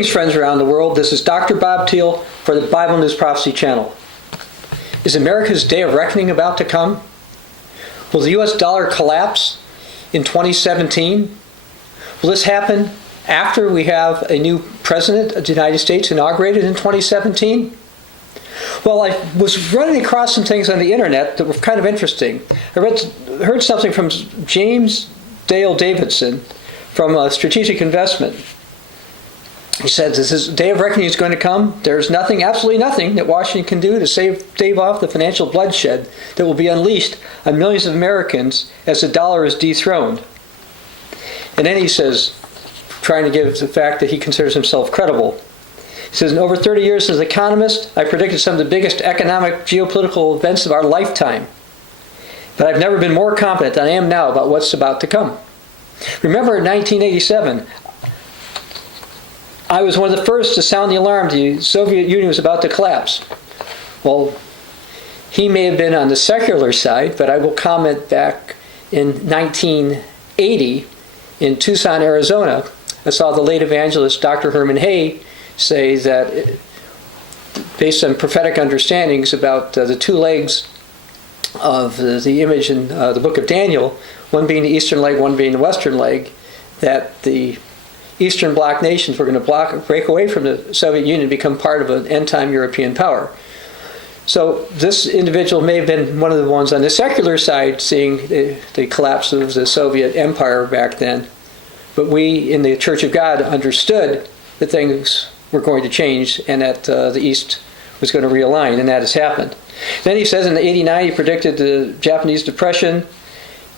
Greetings, friends around the world. This is Dr. Bob Thiel for the Bible News Prophecy Channel. Is America's day of reckoning about to come? Will the U.S. dollar collapse in 2017? Will this happen after we have a new president of the United States inaugurated in 2017? Well, I was running across some things on the internet that were kind of interesting. I heard something from James Dale Davidson from Strategic Investment. He said, this day of reckoning is going to come. There's nothing, absolutely nothing, that Washington can do to stave off the financial bloodshed that will be unleashed on millions of Americans as the dollar is dethroned. And then he says, trying to give the fact that he considers himself credible. He says, in over 30 years as an economist, I predicted some of the biggest economic geopolitical events of our lifetime. But I've never been more confident than I am now about what's about to come. Remember in 1987, I was one of the first to sound the alarm the Soviet Union was about to collapse. Well, he may have been on the secular side, but I will comment back in 1980 in Tucson, Arizona. I saw the late evangelist Dr. Herman Hay say that, based on prophetic understandings about the two legs of the image in the book of Daniel, one being the eastern leg, one being the western leg, that the Eastern Bloc nations were going to break away from the Soviet Union and become part of an end-time European power. So this individual may have been one of the ones on the secular side seeing the collapse of the Soviet Empire back then. But we in the Church of God understood that things were going to change and that the East was going to realign, and that has happened. Then he says in 89 he predicted the Japanese Depression.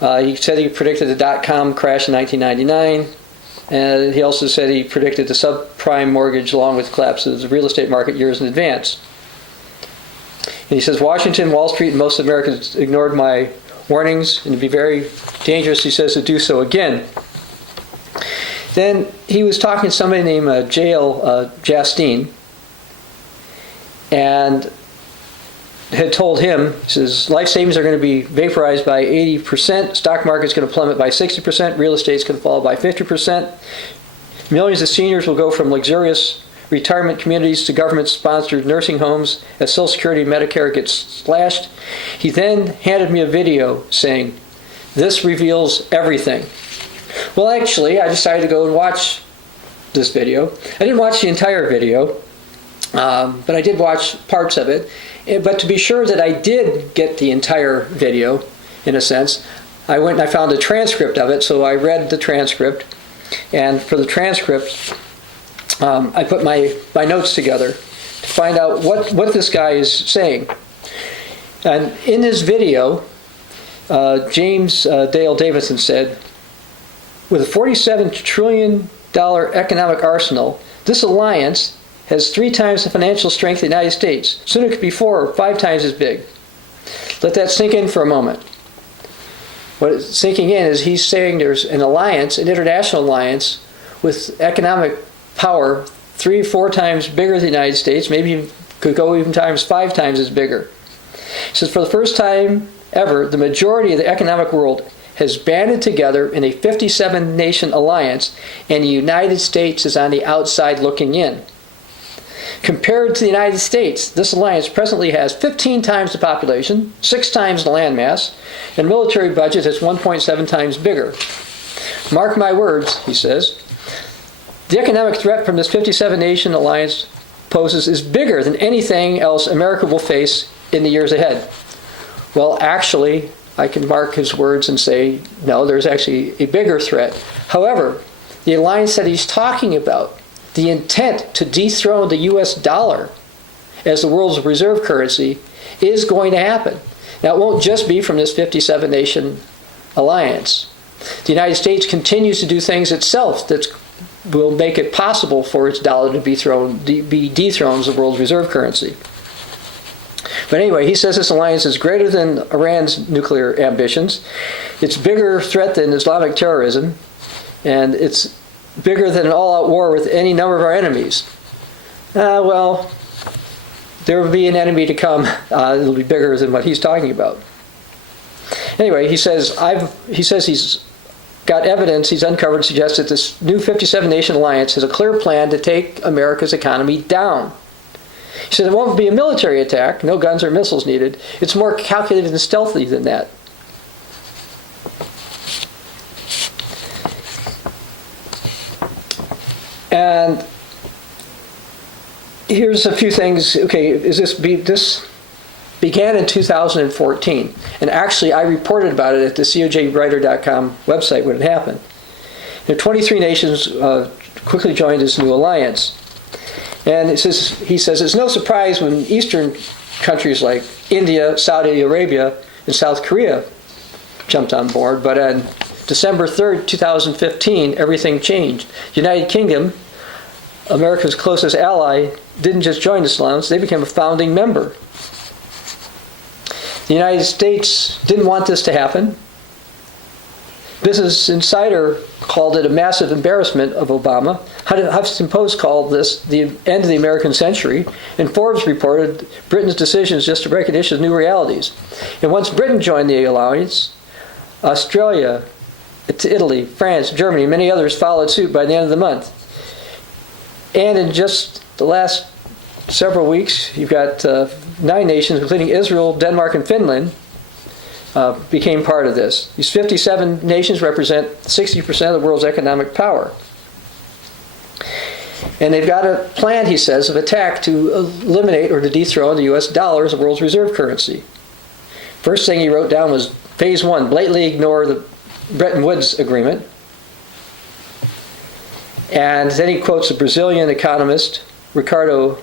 He said he predicted the dot-com crash in 1999. And he also said he predicted the subprime mortgage along with the collapse of the real estate market years in advance. And he says, Washington, Wall Street, and most Americans ignored my warnings, and it'd be very dangerous, he says, to do so again. Then he was talking to somebody named J.L. Justine, and had told him, he says, life savings are going to be vaporized by 80%, stock market's going to plummet by 60%, real estate's going to fall by 50%. Millions of seniors will go from luxurious retirement communities to government-sponsored nursing homes as Social Security and Medicare gets slashed. He then handed me a video saying, this reveals everything. Well, actually, I decided to go and watch this video. I didn't watch the entire video, but I did watch parts of it. But to be sure that I did get the entire video, in a sense, I went and I found a transcript of it, so I read the transcript. And for the transcript, I put my notes together to find out what this guy is saying. And in this video, James Dale Davidson said, with a $47 trillion economic arsenal, this alliance has 3 times the financial strength of the United States. Soon it could be 4 or 5 times as big. Let that sink in for a moment. What is sinking in is he's saying there's an alliance, an international alliance, with economic power 3 or 4 times bigger than the United States, maybe could go even 5 times as bigger. He says, for the first time ever, the majority of the economic world has banded together in a 57-nation alliance, and the United States is on the outside looking in. Compared to the United States, this alliance presently has 15 times the population, 6 times the landmass, and military budget is 1.7 times bigger. Mark my words, he says, the economic threat from this 57-nation alliance poses is bigger than anything else America will face in the years ahead. Well, actually, I can mark his words and say, no, there's actually a bigger threat. However, the alliance that he's talking about, the intent to dethrone the U.S. dollar as the world's reserve currency, is going to happen. Now, it won't just be from this 57-nation alliance. The United States continues to do things itself that will make it possible for its dollar to be dethroned as the world's reserve currency. But anyway, he says this alliance is greater than Iran's nuclear ambitions. It's a bigger threat than Islamic terrorism, and it's bigger than an all-out war with any number of our enemies. Well, there will be an enemy to come. It'll be bigger than what he's talking about. Anyway, he says he's got evidence he's uncovered suggests that this new 57-nation alliance has a clear plan to take America's economy down. He said it won't be a military attack, no guns or missiles needed. It's more calculated and stealthy than that. And here's a few things. Okay, this began in 2014, and actually I reported about it at the cojwriter.com website when it happened. There 23 nations quickly joined this new alliance. And he says, it's no surprise when Eastern countries like India, Saudi Arabia, and South Korea jumped on board. But on December 3rd, 2015, everything changed. United Kingdom, America's closest ally, didn't just join this alliance, they became a founding member. The United States didn't want this to happen. Business Insider called it a massive embarrassment of Obama. Huffington Post called this the end of the American century. And Forbes reported Britain's decision is just a recognition of new realities. And once Britain joined the alliance, Australia, Italy, France, Germany, and many others followed suit by the end of the month. And in just the last several weeks, you've got 9 nations, including Israel, Denmark, and Finland, became part of this. These 57 nations represent 60% of the world's economic power. And they've got a plan, he says, of attack to eliminate or to dethrone the US dollar as the world's reserve currency. First thing he wrote down was phase 1, blatantly ignore the Bretton Woods agreement. And then he quotes a Brazilian economist, Ricardo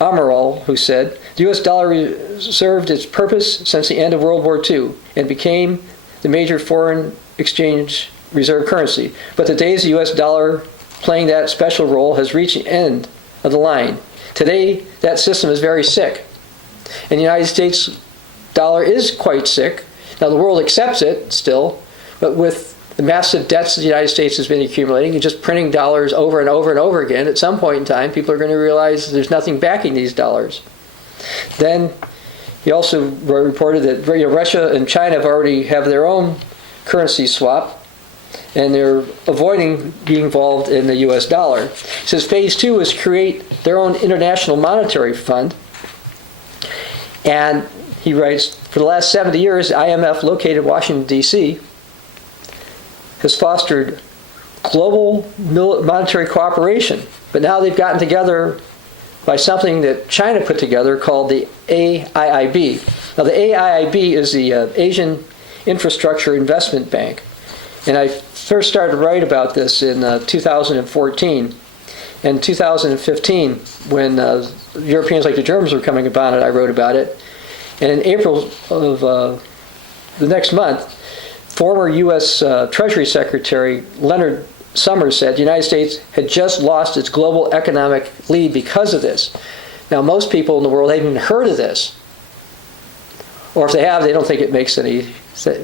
Amaral, who said, the U.S. dollar served its purpose since the end of World War II and became the major foreign exchange reserve currency. But the days of the U.S. dollar playing that special role has reached the end of the line. Today, that system is very sick. And the United States dollar is quite sick. Now, the world accepts it still, but with the massive debts that the United States has been accumulating and just printing dollars over and over and over again, at some point in time, people are going to realize there's nothing backing these dollars. Then he also reported that Russia and China have their own currency swap, and they're avoiding being involved in the U.S. dollar. He says phase 2 is create their own international monetary fund. And he writes, for the last 70 years, the IMF, located in Washington, D.C., has fostered global monetary cooperation. But now they've gotten together by something that China put together called the AIIB. Now the AIIB is the Asian Infrastructure Investment Bank. And I first started to write about this in 2014. In 2015, when Europeans like the Germans were coming upon it, I wrote about it. And in April of the next month, former U.S. Treasury Secretary Leonard Summers said the United States had just lost its global economic lead because of this. Now, most people in the world haven't even heard of this. Or if they have, they don't think it makes any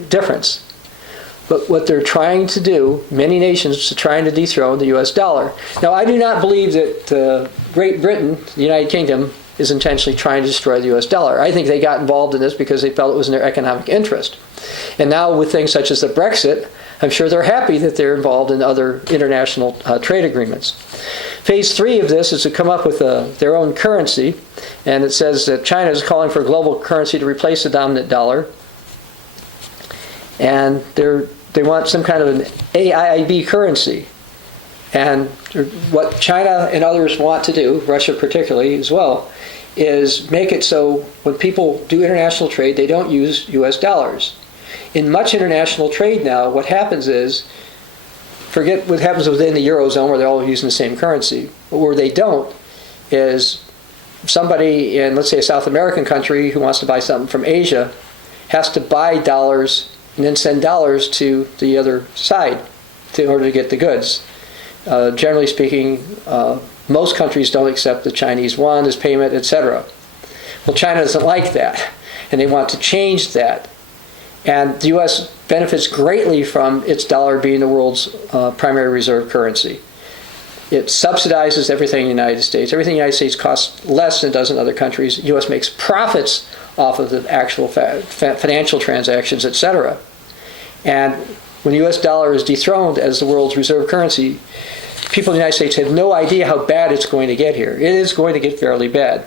difference. But what they're trying to do, many nations are trying to dethrone the U.S. dollar. Now, I do not believe that Great Britain, the United Kingdom, is intentionally trying to destroy the U.S. dollar. I think they got involved in this because they felt it was in their economic interest. And now with things such as the Brexit, I'm sure they're happy that they're involved in other international trade agreements. Phase 3 of this is to come up with their own currency. And it says that China is calling for a global currency to replace the dominant dollar. And they want some kind of an AIIB currency. And what China and others want to do, Russia particularly as well, is make it so when people do international trade, they don't use U.S. dollars. In much international trade now, what happens is, forget what happens within the Eurozone where they're all using the same currency, but where they don't is somebody in, let's say, a South American country who wants to buy something from Asia has to buy dollars and then send dollars to the other side in order to get the goods. Generally speaking, most countries don't accept the Chinese yuan as payment, etc. Well, China doesn't like that, and they want to change that. And the U.S. benefits greatly from its dollar being the world's primary reserve currency. It subsidizes everything in the United States. Everything in the United States costs less than it does in other countries. The U.S. makes profits off of the actual financial transactions, etc. And when the U.S. dollar is dethroned as the world's reserve currency, people in the United States have no idea how bad it's going to get here. It is going to get fairly bad.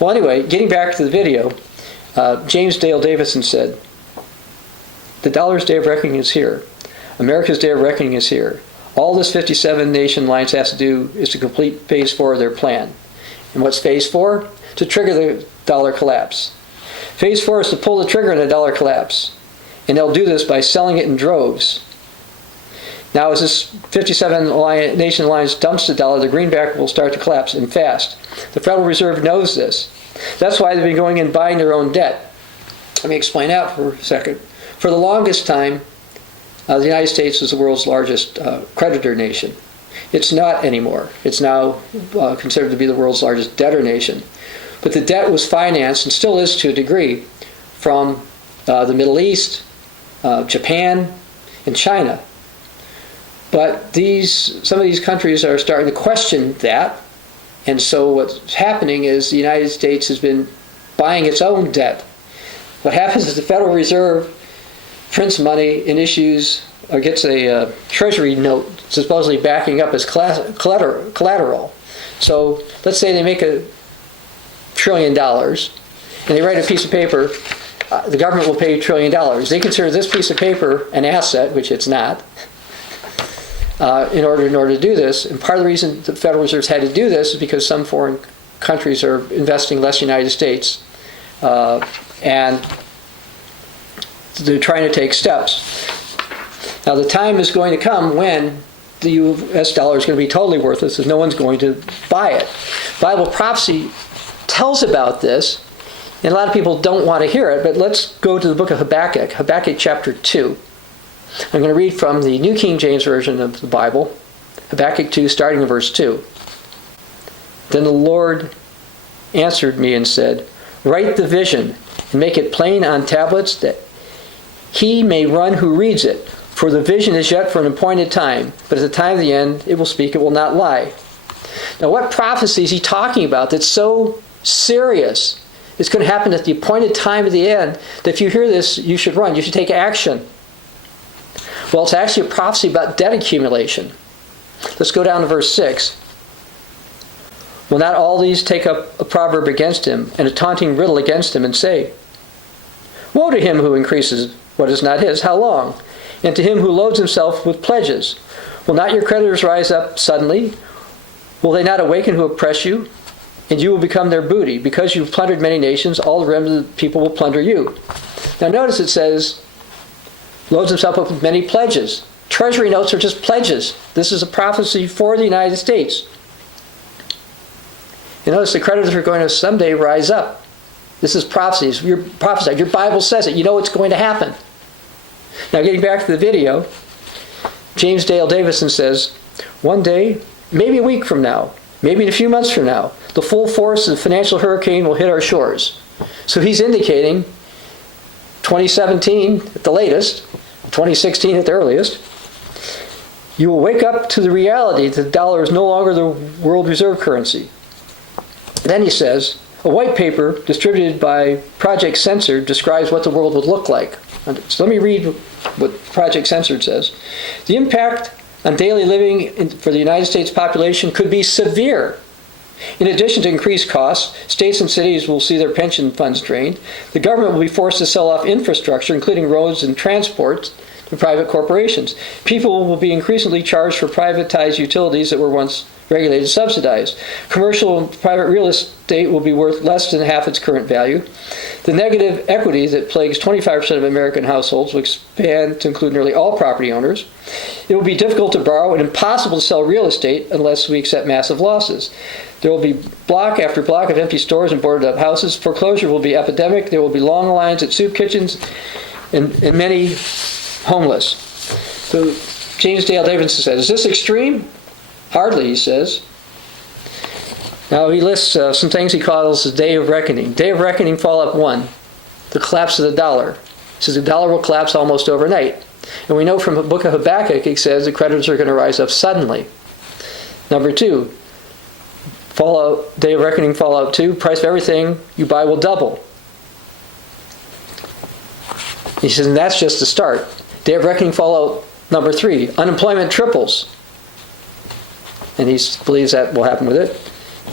Well, anyway, getting back to the video, James Dale Davison said, the dollar's day of reckoning is here. America's day of reckoning is here. All this 57-nation alliance has to do is to complete phase 4 of their plan. And what's phase 4? To trigger the dollar collapse. Phase 4 is to pull the trigger on the dollar collapse. And they'll do this by selling it in droves. Now, as this 57-nation alliance dumps the dollar, the greenback will start to collapse, and fast. The Federal Reserve knows this. That's why they've been going and buying their own debt. Let me explain that for a second. For the longest time, the United States was the world's largest creditor nation. It's not anymore. It's now considered to be the world's largest debtor nation. But the debt was financed, and still is to a degree, from the Middle East, Japan, and China. But some of these countries are starting to question that, and so what's happening is the United States has been buying its own debt. What happens is the Federal Reserve prints money and issues or gets a treasury note supposedly backing up as collateral. So let's say they make $1 trillion and they write a piece of paper, the government will pay $1 trillion. They consider this piece of paper an asset, which it's not, in order to do this. And part of the reason the Federal Reserve's had to do this is because some foreign countries are investing less in the United States, and they're trying to take steps. Now, the time is going to come when the U.S. dollar is going to be totally worthless, because no one's going to buy it. Bible prophecy tells about this, and a lot of people don't want to hear it, but let's go to the book of Habakkuk, Habakkuk chapter 2. I'm going to read from the New King James Version of the Bible, Habakkuk 2, starting in verse 2. Then the Lord answered me and said, write the vision and make it plain on tablets, that he may run who reads it. For the vision is yet for an appointed time, but at the time of the end it will speak, it will not lie. Now, what prophecy is he talking about that's so serious? It's going to happen at the appointed time of the end, that if you hear this, you should run. You should take action. Well, it's actually a prophecy about debt accumulation. Let's go down to verse 6. Will not all these take up a proverb against him, and a taunting riddle against him, and say, woe to him who increases what is not his, how long? And to him who loads himself with pledges. Will not your creditors rise up suddenly? Will they not awaken who oppress you? And you will become their booty. Because you've plundered many nations, all the remnant of the people will plunder you. Now notice it says, loads himself up with many pledges. Treasury notes are just pledges. This is a prophecy for the United States. You notice the creditors are going to someday rise up. This is prophecies. You're prophesied. Your Bible says it. You know it's going to happen. Now, getting back to the video, James Dale Davison says, one day, maybe a week from now, maybe in a few months from now, the full force of the financial hurricane will hit our shores. So he's indicating 2017 at the latest, 2016 at the earliest, you will wake up to the reality that the dollar is no longer the world reserve currency. Then he says, a white paper distributed by Project Censored describes what the world would look like. So let me read what Project Censored says. The impact on daily living for the United States population could be severe. In addition to increased costs, states and cities will see their pension funds drained. The government will be forced to sell off infrastructure, including roads and transport, to private corporations. People will be increasingly charged for privatized utilities that were once regulated and subsidized. Commercial and private real estate will be worth less than half its current value. The negative equity that plagues 25% of American households will expand to include nearly all property owners. It will be difficult to borrow and impossible to sell real estate unless we accept massive losses. There will be block after block of empty stores and boarded up houses. Foreclosure will be epidemic. There will be long lines at soup kitchens and many homeless. So James Dale Davison says, is this extreme? Hardly, he says. Now he lists some things he calls the Day of Reckoning. Day of Reckoning, Fallout 1, the collapse of the dollar. He says the dollar will collapse almost overnight. And we know from the book of Habakkuk, it says the creditors are going to rise up suddenly. Number 2, Day of Reckoning, Fallout 2, price of everything you buy will double. He says, and that's just the start. Day of reckoning fallout number 3, unemployment triples. And he believes that will happen with it.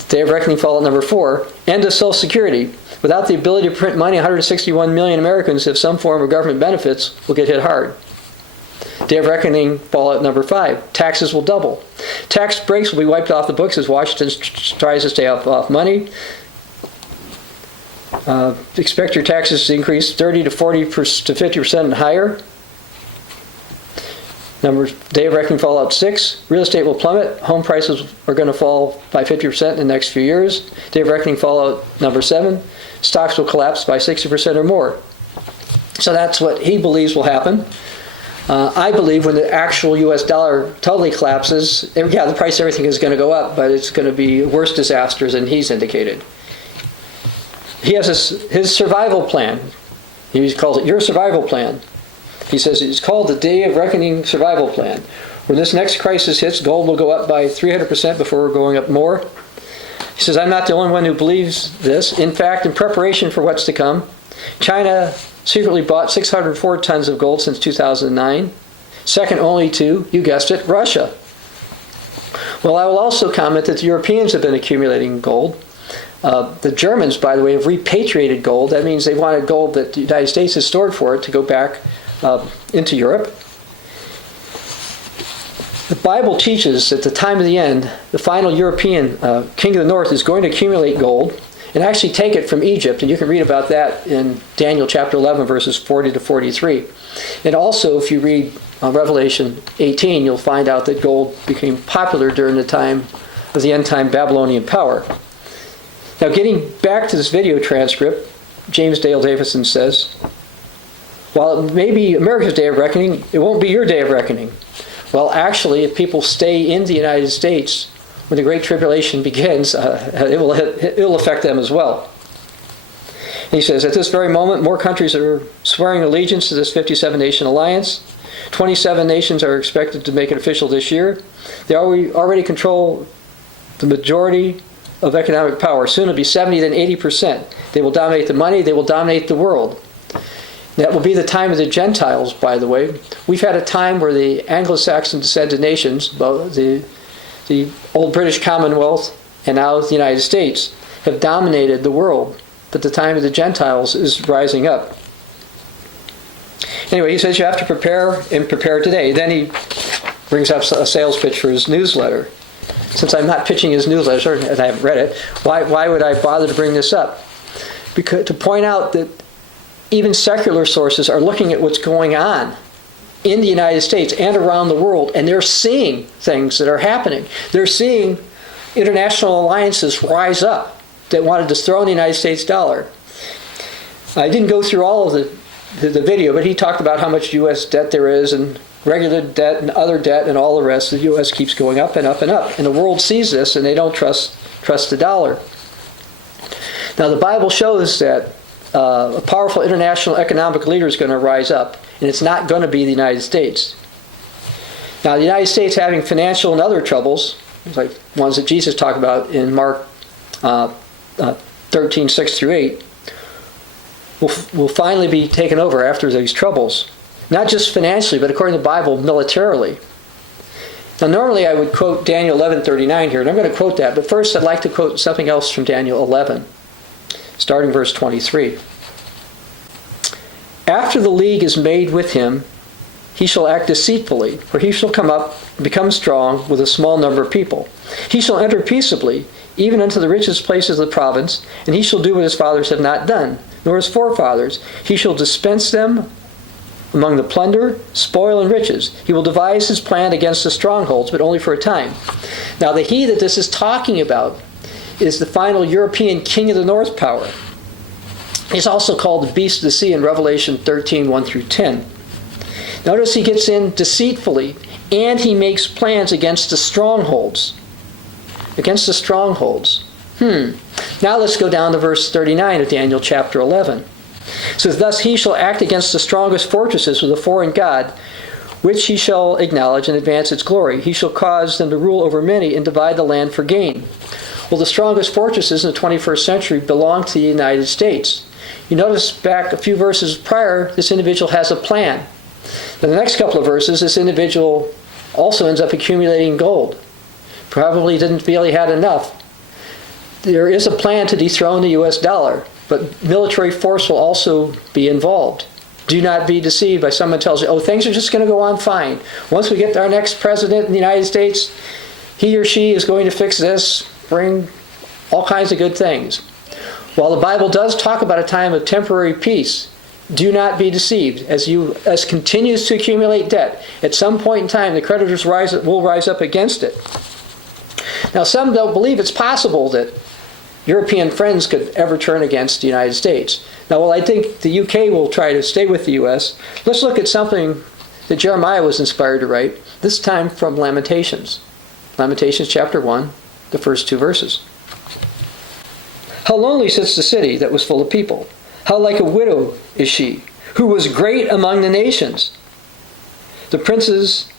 Day of reckoning fallout number 4, end of Social Security. Without the ability to print money, 161 million Americans have some form of government benefits will get hit hard. Day of reckoning fallout number 5, taxes will double. Tax breaks will be wiped off the books as Washington tries to stay off money. Expect your taxes to increase 30 to 40 to 50% and higher. Day of reckoning fallout 6, real estate will plummet. Home prices are going to fall by 50% in the next few years. Day of reckoning fallout number 7, stocks will collapse by 60% or more. So that's what he believes will happen. I believe when the actual U.S. dollar totally collapses, the price of everything is going to go up, but it's going to be worse disasters than he's indicated. He has his survival plan. He calls it your survival plan. He says it's called the Day of Reckoning Survival Plan. When this next crisis hits, gold will go up by 300% before going up more. He says, I'm not the only one who believes this. In fact, in preparation for what's to come, China secretly bought 604 tons of gold since 2009. Second only to, you guessed it, Russia. Well, I will also comment that the Europeans have been accumulating gold. The Germans, by the way, have repatriated gold. That means they wanted gold that the United States has stored for it to go back into Europe. The Bible teaches at the time of the end, the final European king of the north is going to accumulate gold and actually take it from Egypt. And you can read about that in Daniel chapter 11, verses 40 to 43. And also, if you read Revelation 18, you'll find out that gold became popular during the time of the end-time Babylonian power. Now, getting back to this video transcript, James Dale Davison says, while it may be America's day of reckoning, it won't be your day of reckoning. Well, actually, if people stay in the United States when the Great Tribulation begins, it will affect them as well. And he says, at this very moment, more countries are swearing allegiance to this 57-nation alliance. 27 nations are expected to make it official this year. They already control the majority of economic power. Soon it'll be 70 then 80%. They will dominate the money. They will dominate the world. That will be the time of the Gentiles, by the way. We've had a time where the Anglo-Saxon descended nations, both the old British Commonwealth and now the United States, have dominated the world. But the time of the Gentiles is rising up. Anyway, he says you have to prepare and prepare today. Then he brings up a sales pitch for his newsletter. Since I'm not pitching his newsletter and I haven't read it, why would I bother to bring this up? Because to point out that even secular sources are looking at what's going on in the United States and around the world, and they're seeing things that are happening. They're seeing international alliances rise up that want to dethrone the United States dollar. I didn't go through all of the video, but he talked about how much U.S. debt there is, and regular debt and other debt and all the rest. The U.S. keeps going up and up and up. And the world sees this, and they don't trust the dollar. Now, the Bible shows that a powerful international economic leader is going to rise up, and it's not going to be the United States. Now, the United States having financial and other troubles, like ones that Jesus talked about in Mark 13, 6 through 8, will finally be taken over after these troubles. Not just financially, but according to the Bible, militarily. Now, normally I would quote Daniel 11:39 here, and I'm going to quote that. But first, I'd like to quote something else from Daniel 11, starting verse 23. After the league is made with him, he shall act deceitfully, for he shall come up and become strong with a small number of people. He shall enter peaceably, even unto the richest places of the province, and he shall do what his fathers have not done, nor his forefathers. He shall dispense them among the plunder, spoil, and riches. He will devise his plan against the strongholds, but only for a time. Now, the he that this is talking about is the final European king of the north power. He's also called the beast of the sea in Revelation 13, 1 through 10. Notice he gets in deceitfully, and he makes plans against the strongholds. Against the strongholds. Now let's go down to verse 39 of Daniel chapter 11. It says, thus he shall act against the strongest fortresses with a foreign god, which he shall acknowledge and advance its glory. He shall cause them to rule over many and divide the land for gain. Well, the strongest fortresses in the 21st century belong to the United States. You notice back a few verses prior, this individual has a plan. In the next couple of verses, this individual also ends up accumulating gold. Probably didn't feel he had enough. There is a plan to dethrone the US dollar, but military force will also be involved. Do not be deceived by someone tells you, oh, things are just going to go on fine. Once we get our next president in the United States, he or she is going to fix this, bring all kinds of good things. While the Bible does talk about a time of temporary peace, do not be deceived. As continues to accumulate debt, at some point in time, the creditors will rise up against it. Now, some don't believe it's possible that European friends could ever turn against the United States. Now, while I think the UK will try to stay with the US, let's look at something that Jeremiah was inspired to write, this time from Lamentations. Lamentations chapter 1, the first 2 verses. How lonely sits the city that was full of people. How like a widow is she, who was great among the nations. The princess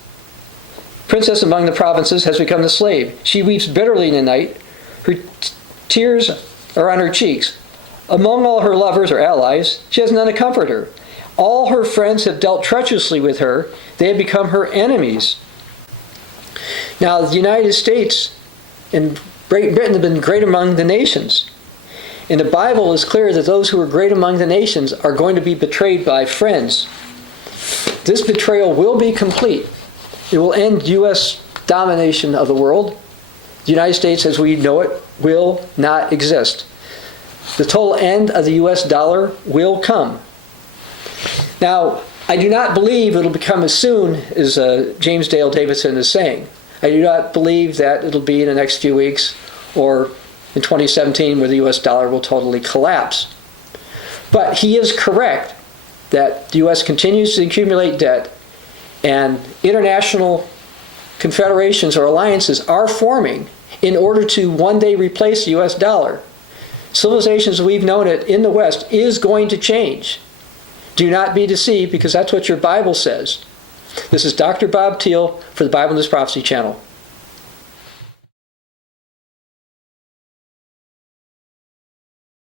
among the provinces has become the slave. She weeps bitterly in the night. Her tears are on her cheeks. Among all her lovers or allies, she has none to comfort her. All her friends have dealt treacherously with her. They have become her enemies. Now, the United States and Great Britain have been great among the nations. And the Bible is clear that those who are great among the nations are going to be betrayed by friends. This betrayal will be complete. It will end U.S. domination of the world. The United States, as we know it, will not exist. The total end of the U.S. dollar will come. Now, I do not believe it'll become as soon as James Dale Davidson is saying. I do not believe that it'll be in the next few weeks or in 2017 where the U.S. dollar will totally collapse. But he is correct that the U.S. continues to accumulate debt and international confederations or alliances are forming in order to one day replace the U.S. dollar. Civilizations we've known it in the West is going to change. Do not be deceived because that's what your Bible says. This is Dr. Bob Thiel for the Bible and This Prophecy channel.